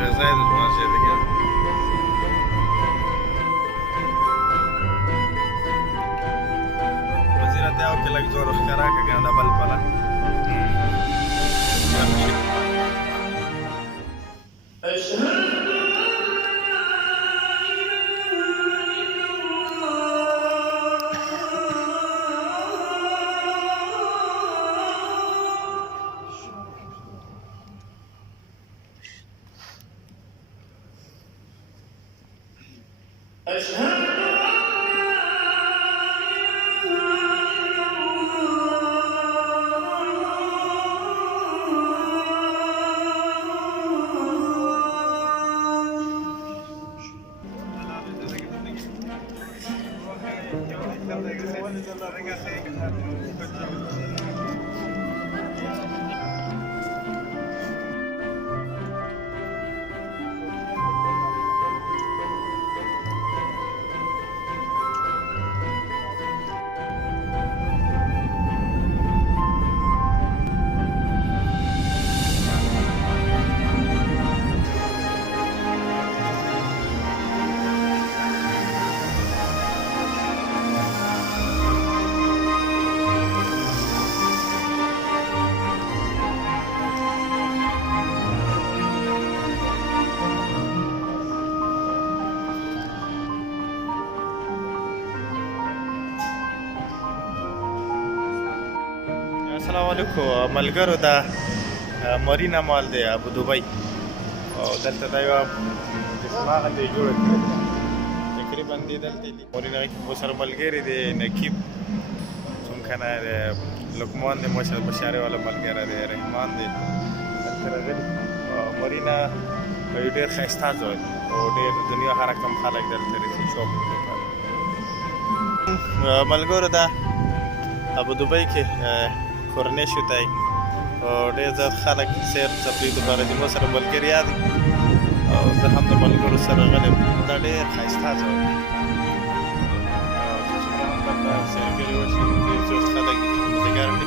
شيخ زايد المسجد كده وزيرة تاو كلك زور اختراك كان بلبلة السلام علیکم ملګرو دا مرینا مال دی ابو دبي او دلته دا یو اسماغه دی جوړ کړی تقریبا دی دلته دی مرینا کې مو سره ملګری دی نقیب څنګه نه لقمان دی مو سره بشاره والا ملګری دی رحمان دی دلته راغلی مرینا یو ډېر ښایسته ځای او ډېر دنیا هر رقم خلک دلته راځي شاپینګ لپاره ملګرو دا ابو دبي کې کورنۍ شوتی او ډېر زیات خلک سیر تفریح لپاره دي مو سره ملګري دي او زه هم د ملګرو سره راغلی یم دا ډېر ښایسته ځای دی او چې څومره هم دلته سیلګري وشي ډېر زیات خلک دي مزدګر دي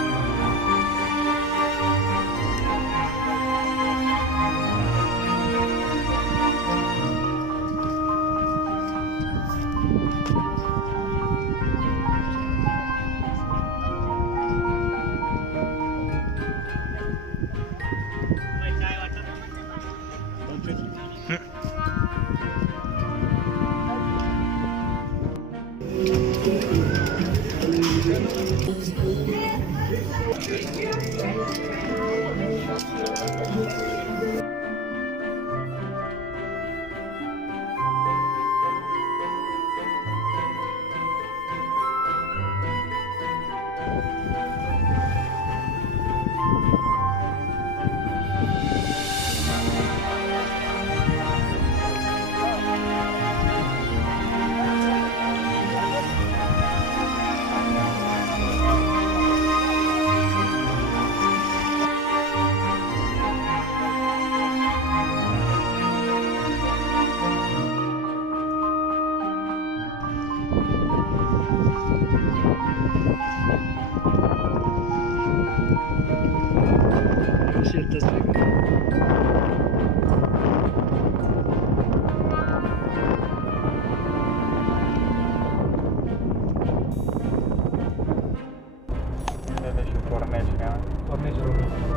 फर्नीचर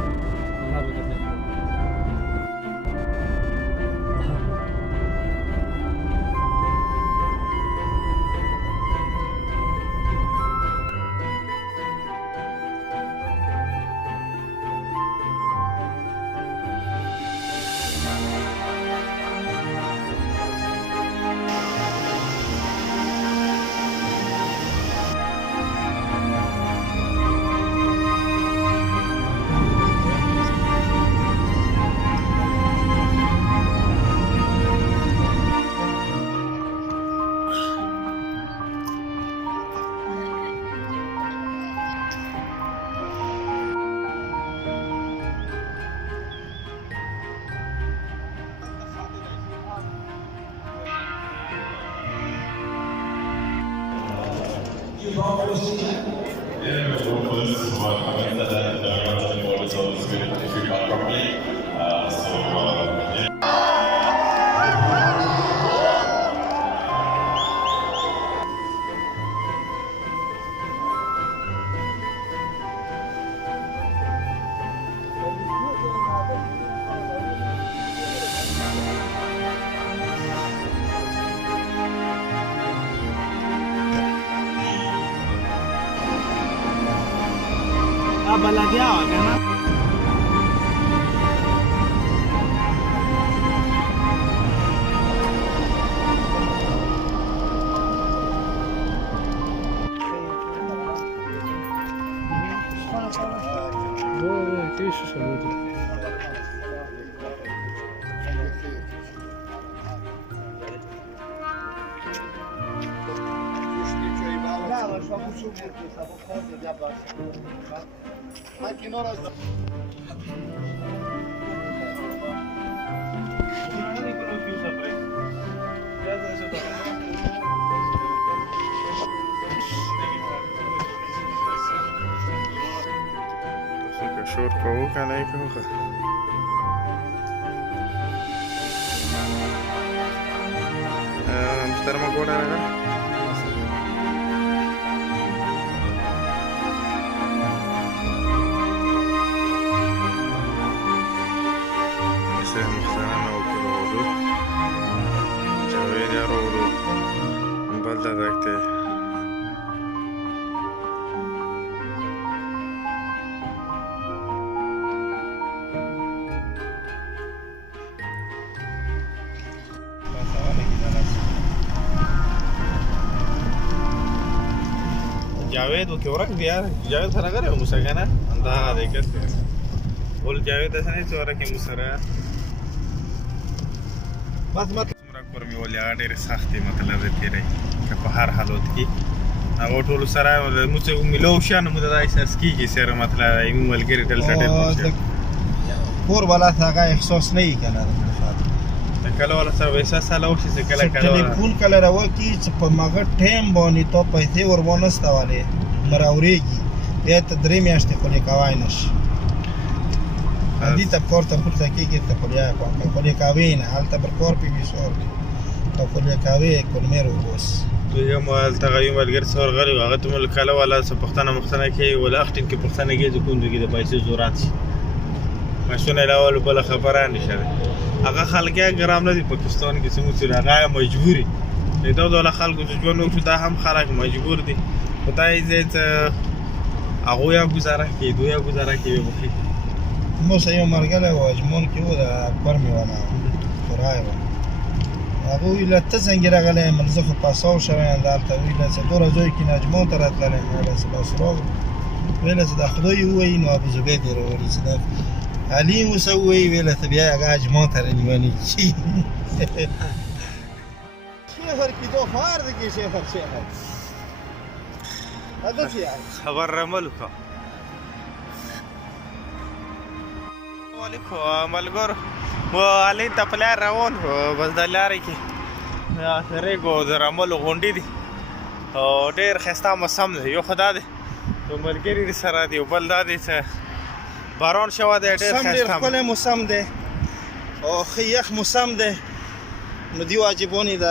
बलदिया होगा ना شور کوو که نه کوو محترمه ګوره راغله محترمه وکړو جاوید یارو بل دادکته جاوید वो क्यों रख दिया जावेद सर करे मुसा क्या ना अंधा देकर बोल जावेद ऐसा नहीं चोरा के मुसरा बस मत हमरा पर में बोले आडे रे सख्ती मतलब रहती रही कि په هر حالت کې هغه ټول سره موږ ملو شان موږ دای سرسکی کې سره मतलब ایمو ملګری دلته کور ولا څنګه احساس نه کنه کله ولا سره وسه سره او چې کله کله ټلیفون کله راو کی چې په ماګه ټیم باندې تو پیسې ورونه ستواله مراوريږي بیا ته درې میاشتې خو نه کوای نشي دې ته کور ته پورته کېږي ته په بیا په دې کاوی نه حالت پر کور پی وی سور او په دې کاوی کولمر وبوس یو مال تغیم الګر څور غری هغه ته مل کله ولا پښتنه مختنه کې ولا اختن کې پښتنه کې ځکوندګي د پیسې زورات شي ماشونه لاول بل خبره نشه هغه خلګیا ګرام نه دي پاکستان کې سمو چې هغه مجبوري دا ډول خلکو چې ژوند وکړي دا هم خلک مجبور دي خدای دې هغه یا گزاره کوي دوی گزاره کوي وکړي مو سه یو مرګله و اجمون کې و دا پر می ونه فرای و هغه ویل ته څنګه راغله منځه په پاسو شوی اندالته ویل چې دور ځای کې نجمون تر اتلل ویل چې باسرو ویل چې د خدای وای نو ابو زبید وروري چې علي مسوي ویل ته بیا هغه اجمون تر نیونی شي شهر کې دوه فار دي شهر هذا شيء خبر رملکا وعلیکم ملګر و علي تپلا روان بس د لارې کې اخرې کو د رمل غونډې دي او ډېر ښایسته موسم دی یو خدا دی یو ملګري سره دی بل دا دی چې باران شوه دی ډېر ښایسته ښکلی موسم دی او ښه یخ موسم دی نو دې واجبونې د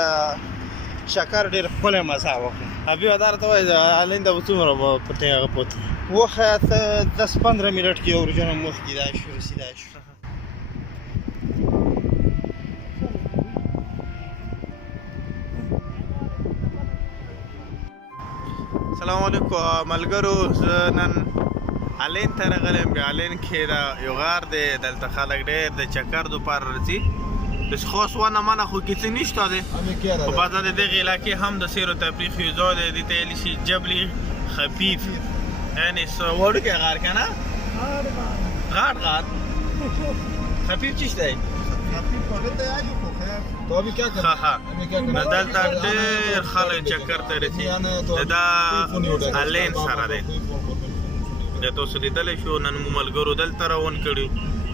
شکر ډېر ښکلی مزه وکړي ابي ودار ته وای الین د څومره پټه هغه پوت وخه 10-15 منټ کې اورجنه مخ کې دا شو سیدا شو السلام علیکم ملګرو نن الین ته راغلم بیا الین کې دا یو غار دی دلته خلک ډېر د چکر د پار راځي بس خاص ونه منه خو کې څه نشته دی په بعضه د دغې علاقې هم د سیر و تفریح یو ځای دی دې ته ویلی شي جبل خفیف یعنې وړوکی غار که نه غاټ غار خفیف چیش دی نو دلته ډېر خلک چکر ته رسي دا الین سره دی دا تاسو لیدلی شو نن مو ملګرو دلته روان کړي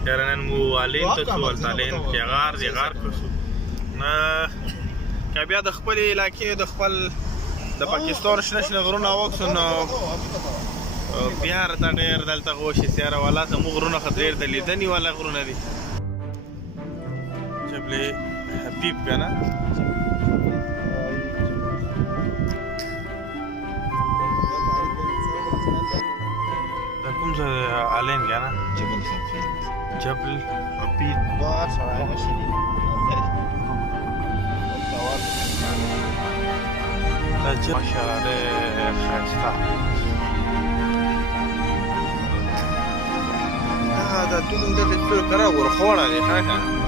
یاره نن مو الین ته څو هلته الین کې غار دی غار ته شو که بیا د خپلې علاقې د خپل د پاکستان شنه شنه غرونه واکسو نو بیا راته ډېر دلته غوښې سیاره والا زموږ غرونه خو ډېر د لیدنې والا غرونه دي جبل حبیب که نه دا کوم ځای الین که نه جبل حبیب غار سره ماشي دي دا جبل ماشاءالله ډېر ښایسته دا ټول دلته څو کرا ورخوړه دی ښه که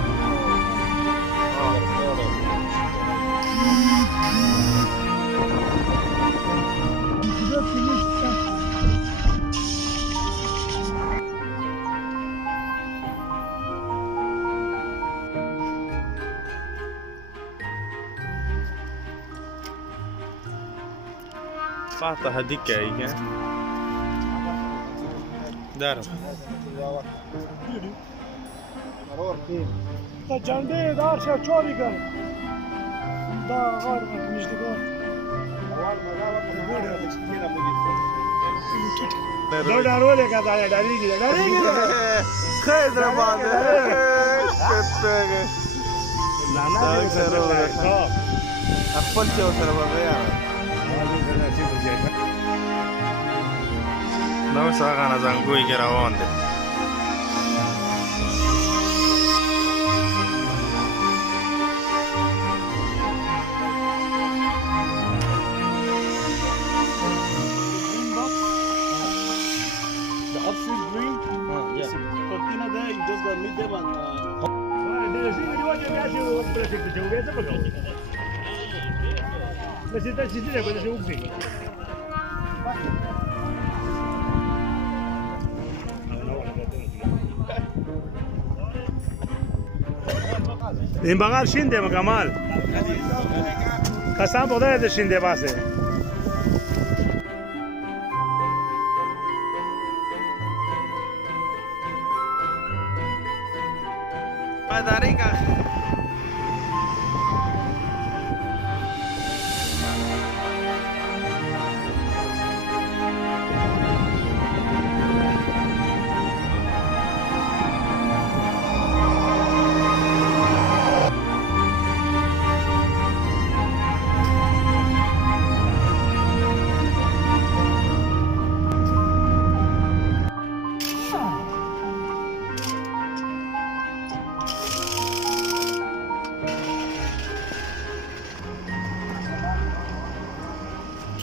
فاتحه ديكه هيك دار تا جنده دار شد چاری کن دا غار نشدگار دو داروله که داره داریگی خیلی دربانده شتگه اخفل چه سره بغیاره دا اوس هغه نازنګوی کې روان دی The upstream green? Yes. Cortina there, you just gotta meet them and... این بغل شینده مکمل قسم خدا ده شینده باسه پدری که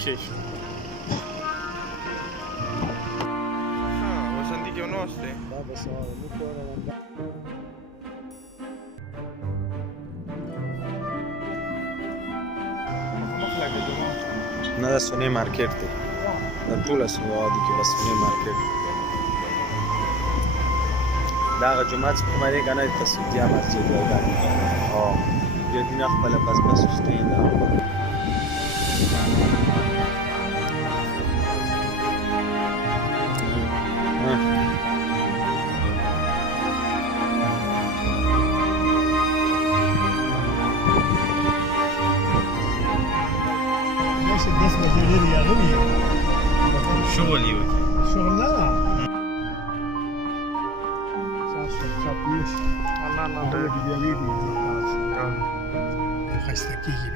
شش وسنتی که اوناست نه دا سونی مارکیٹ دی دا ټوله سووا دي کې بس سونی مارکیټ دا هغه جومات چې کومه دی که نه د سودیا مسجد او دا یو دینه خپله بس سستۍ ده شغل یو شغل نه خسته کیږي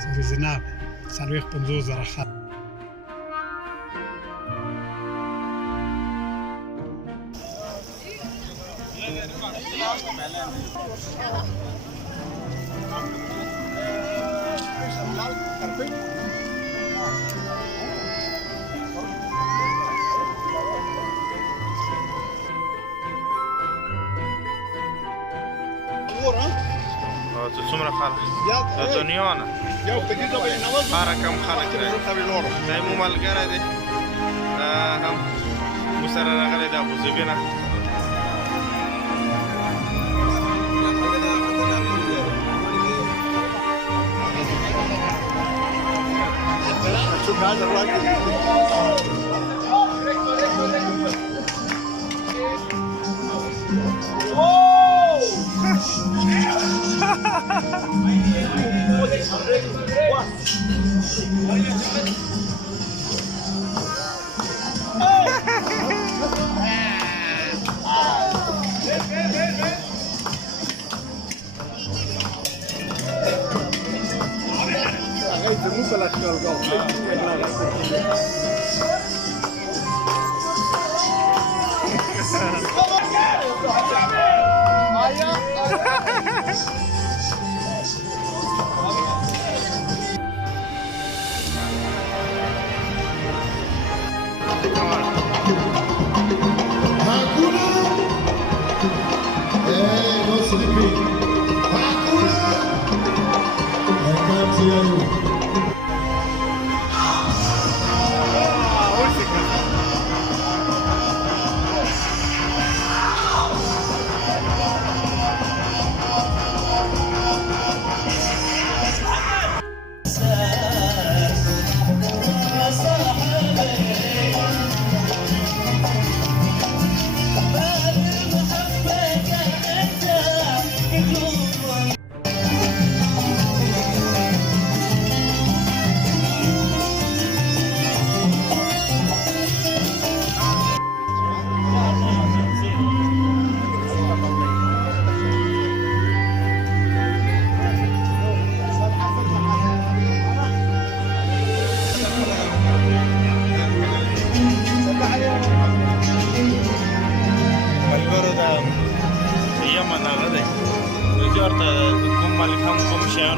څنګه زناب 50 خط. او ته څومره خلک د دنیا نه هر کم خلک راځي دا مو ملګری دی هم مو سره راغلی د ابوظبي نه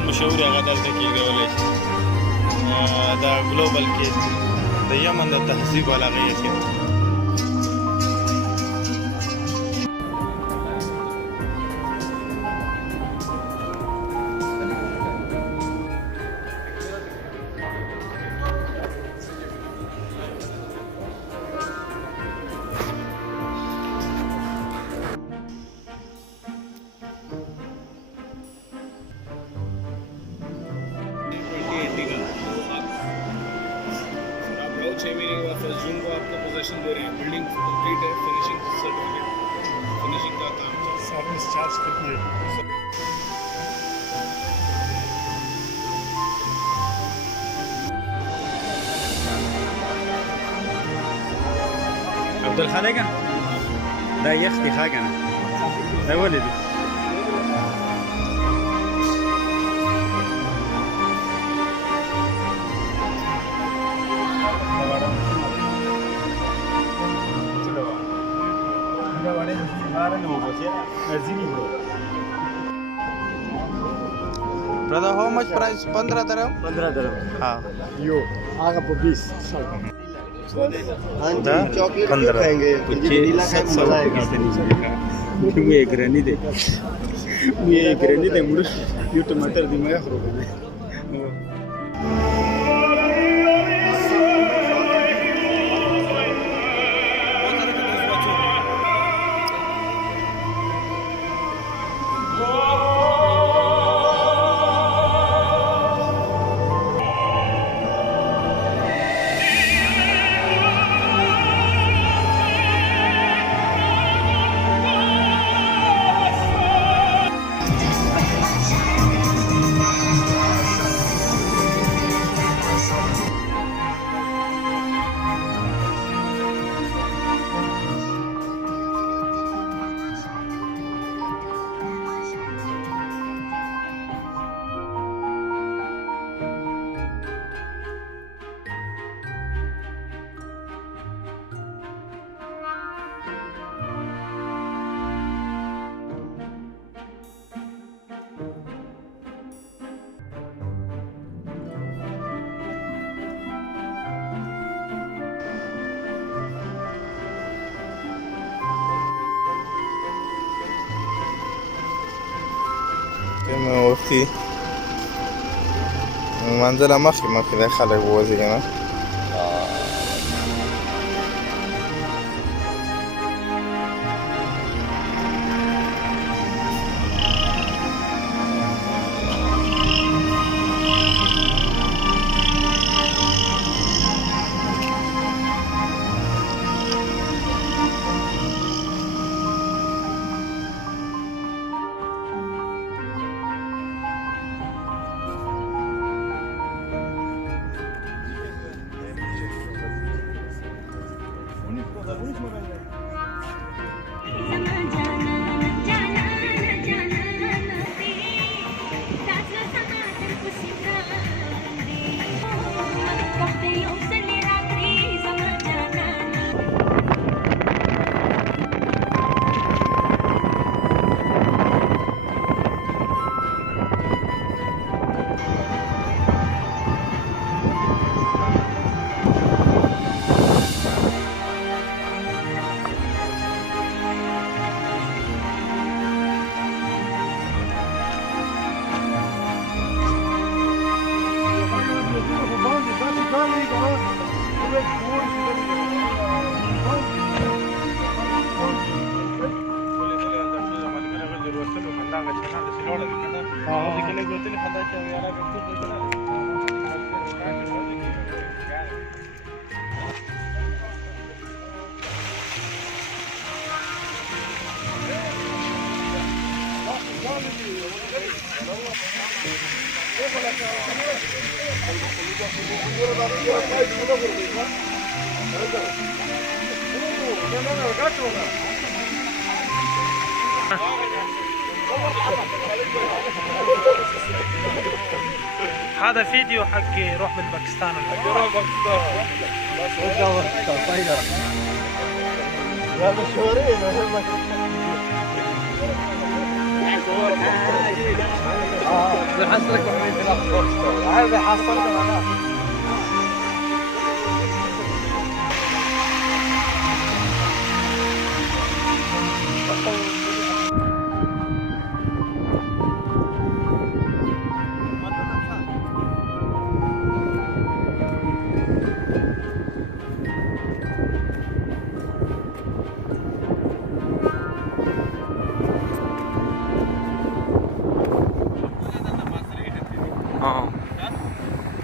مشهور هغه دلته کېږولی شي دا ګلوبل کې د یمن د تهذیب والا غیر کې जून को आपको पोजीशन दे रहे हैं बिल्डिंग कंप्लीट है फिनिशिंग सर्टिफिकेट फिनिशिंग का काम सर्विस चार्ज कितनी है عبد الخالق ده يختي حاجه انا ده ولدي Brother, how much price? 15 dirham? 15 درهم हाँ यो आगे पर 20 हाँ दा? जी चॉकलेट 15 क्यों खाएंगे नीला खाए तो मजा आएगा ये ग्रानी दे ये ग्रानी दे मुड़ ये टमाटर दी मैं खरो کې مې وختي منځله مخکې دی خلک ووځي که نه هذا فيديو حق روح من باكستان يا مشهورين بيحصلك وحميد في الاخبار هذا بيحصلك معنا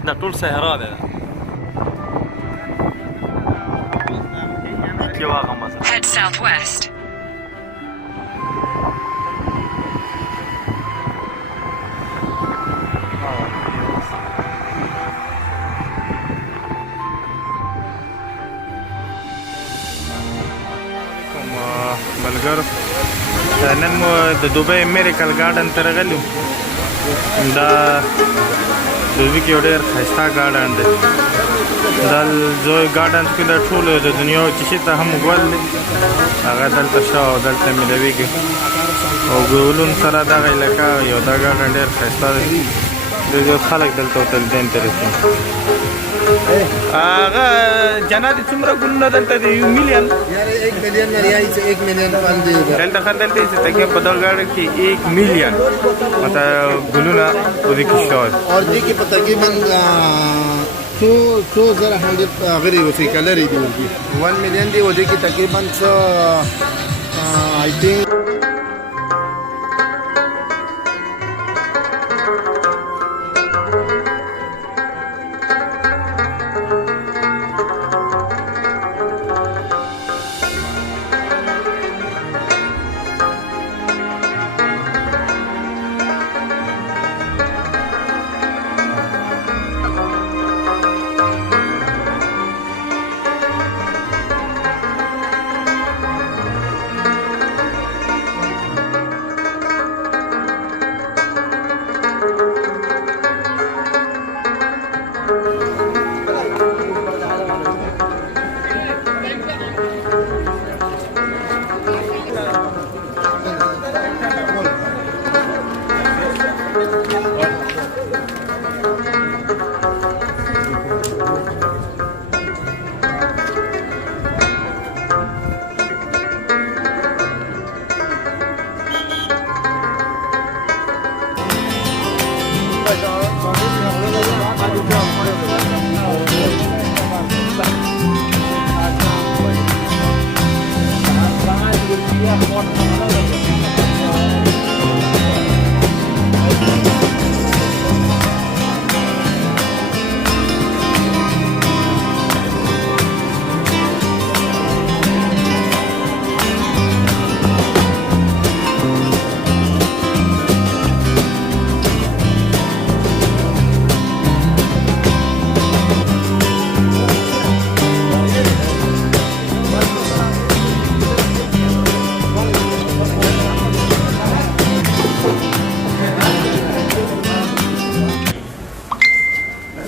دا ټول صحرا ده کې واغه مزه Head southwest. ملګرو نن مو د دوبۍ میریکل ګارډن ته راغلو دا دوبۍ کې یو ډېر ښایسته ګارډن دی دا زوی ګارډن کې د ټولو د دنیا چې ته هم ګل دی هغه دلته شته او دلته میلویږي او ګلونو سره دغه علاقه یو دا ګارډن ډېر ښایسته دی ډېر خلک دلته تلدین ته رسي هغه جنات څومره ګلونه دلته دی 1 مليون यार 1 मिलियन में रियाई से 1 मिलियन फल दे دلته خندلته چې تکي په دغه ګارډن کې 1 مليون مطلب ګلونه ودی کې شوی और دې کې په تقریبا 200 غری وسی کلری دی 1 مليون دی ودې کې تقریبا I think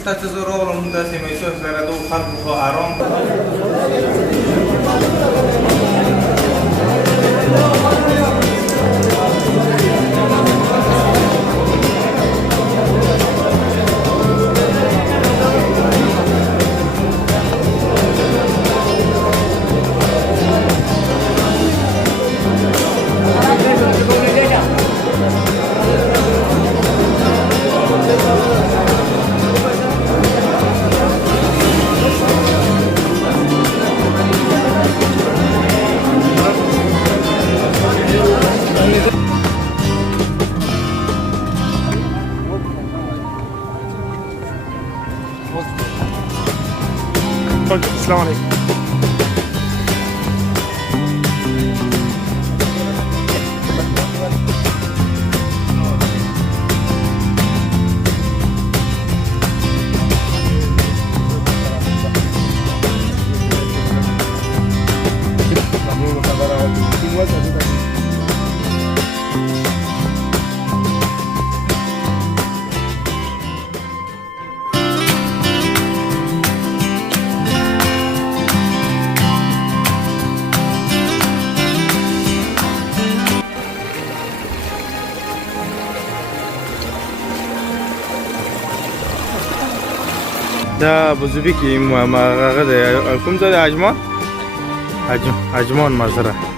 ستاسو زه راغلم داسې محسوس کړه دو خلکو خو آرام السلام عليكم. دا ابوظبي کې هغه دی کوم ځای دی عجمان مزرعه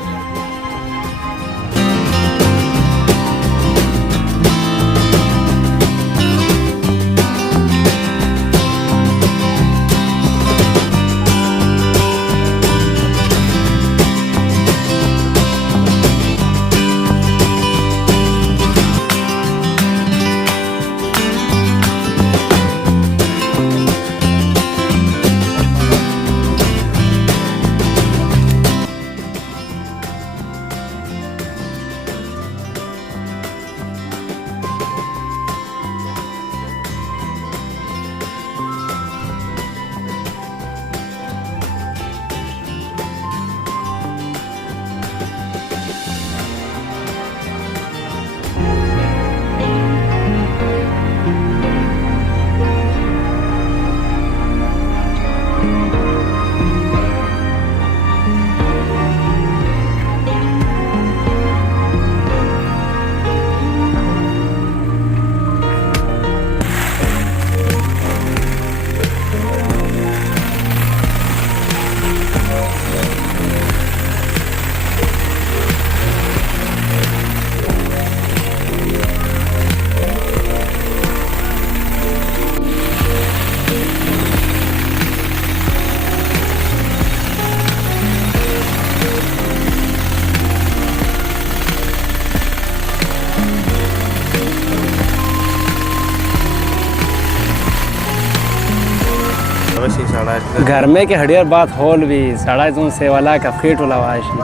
गर्मी के हड़ियर बात होल भी साढ़ा जून से वाला का फेट वाला वाशी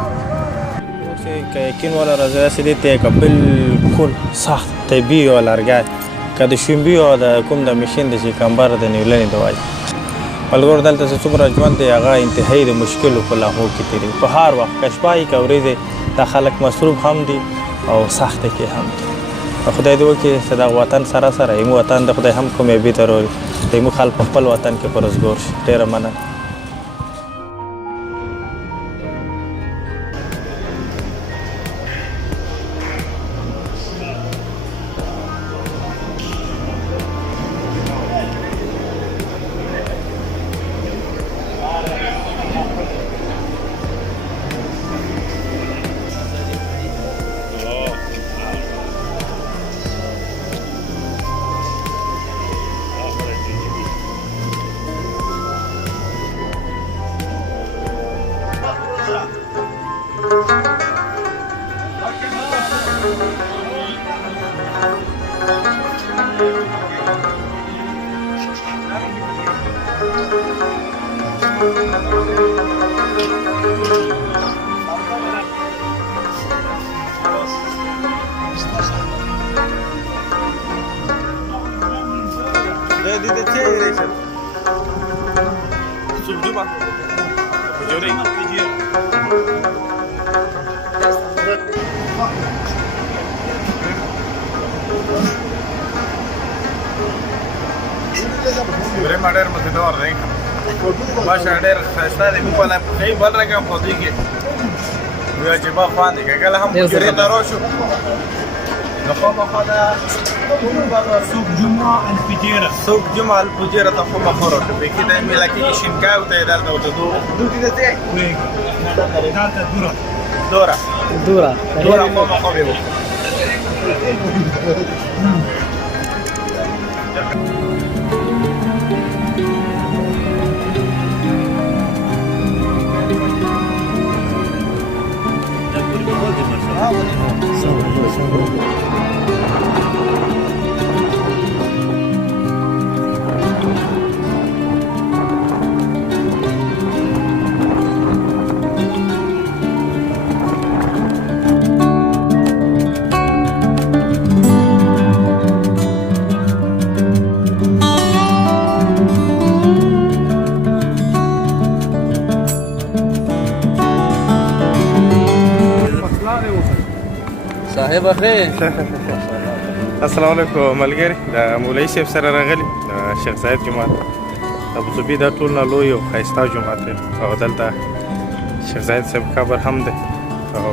یقین والا رضا سیدی ته بالکل سخت طبي ولا ارګای کله شومبي او د کوم د ماشين د چې کمبر د نیولنې دوای ولګور دلته چې څومره ژوند دی هغه انتهایی د مشکل په لاهو کې تیری په هر وخت کشپای کورې دي د خلک مصروف هم دي او سخت کې هم دي خدای دې وکړي چې د وطن سره سره یمو وطن د خدای هم کومې به ضروري یمو خلک خپل وطن کې پرزګور شي ډیره مننه ډېر مزیدار دی ماشه ډېر ښایسته دی موږ به پخوي بل رقم خوځېږي یو عجیبه خوند دی که کله هم حجرې ته راشو نو خامخا ده سوق جمعه الفجيره سوق جمعه الفجيره ته خامخا راشو بیخي دی میله کېږي شینکاو ته یې دلته ورته دوټي ته ځې دالتا دورة دوره خامخا به و صاحب خیر السلام علیکم ملګری د مولوي صاحب سره راغلي د شیخ زاید جومات ابوظبي دا ټول نه لوی او ښایسته جومات دی او دلته شیخ زاید صاحب قبر هم دی او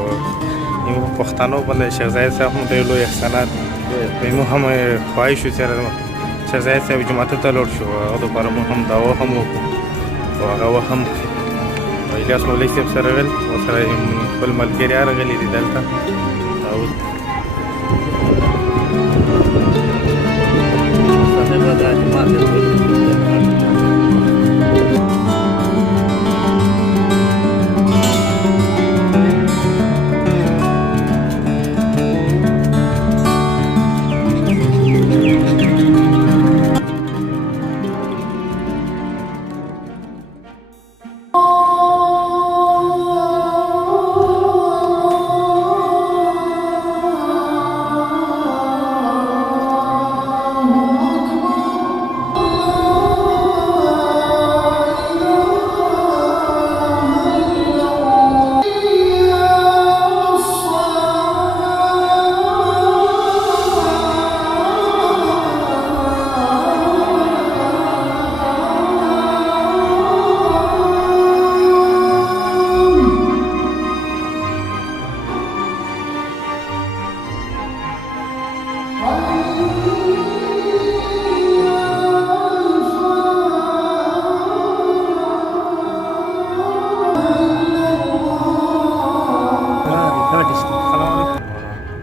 زموږ په پښتنو باندې شیخ زاید صاحب هم ډېر لوی احسانات زموږ هم خواهش و چې شیخ زاید صاحب جوماتو ته لاړ شو هغه دپاره موږ هم دعا هم وکړو او هغه هم الیاس مولوي صاحب سره راغلي ورسره خپل ملګري راغلي دي دلته او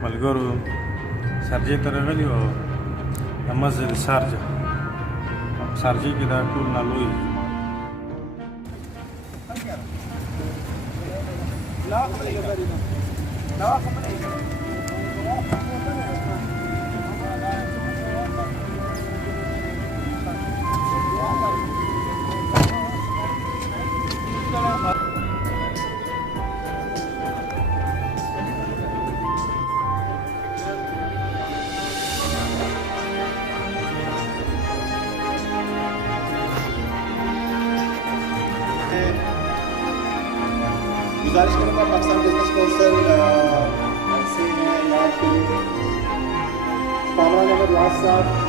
ملګرو سارجې ته راغلي او د مسجد سارجه سارجې کې دا ټول نه لوی गुजारिश करूँगा पाकिस्तान बिजनेस काउंसिल से मैं यहाँ पे कामरा नगर राज साहब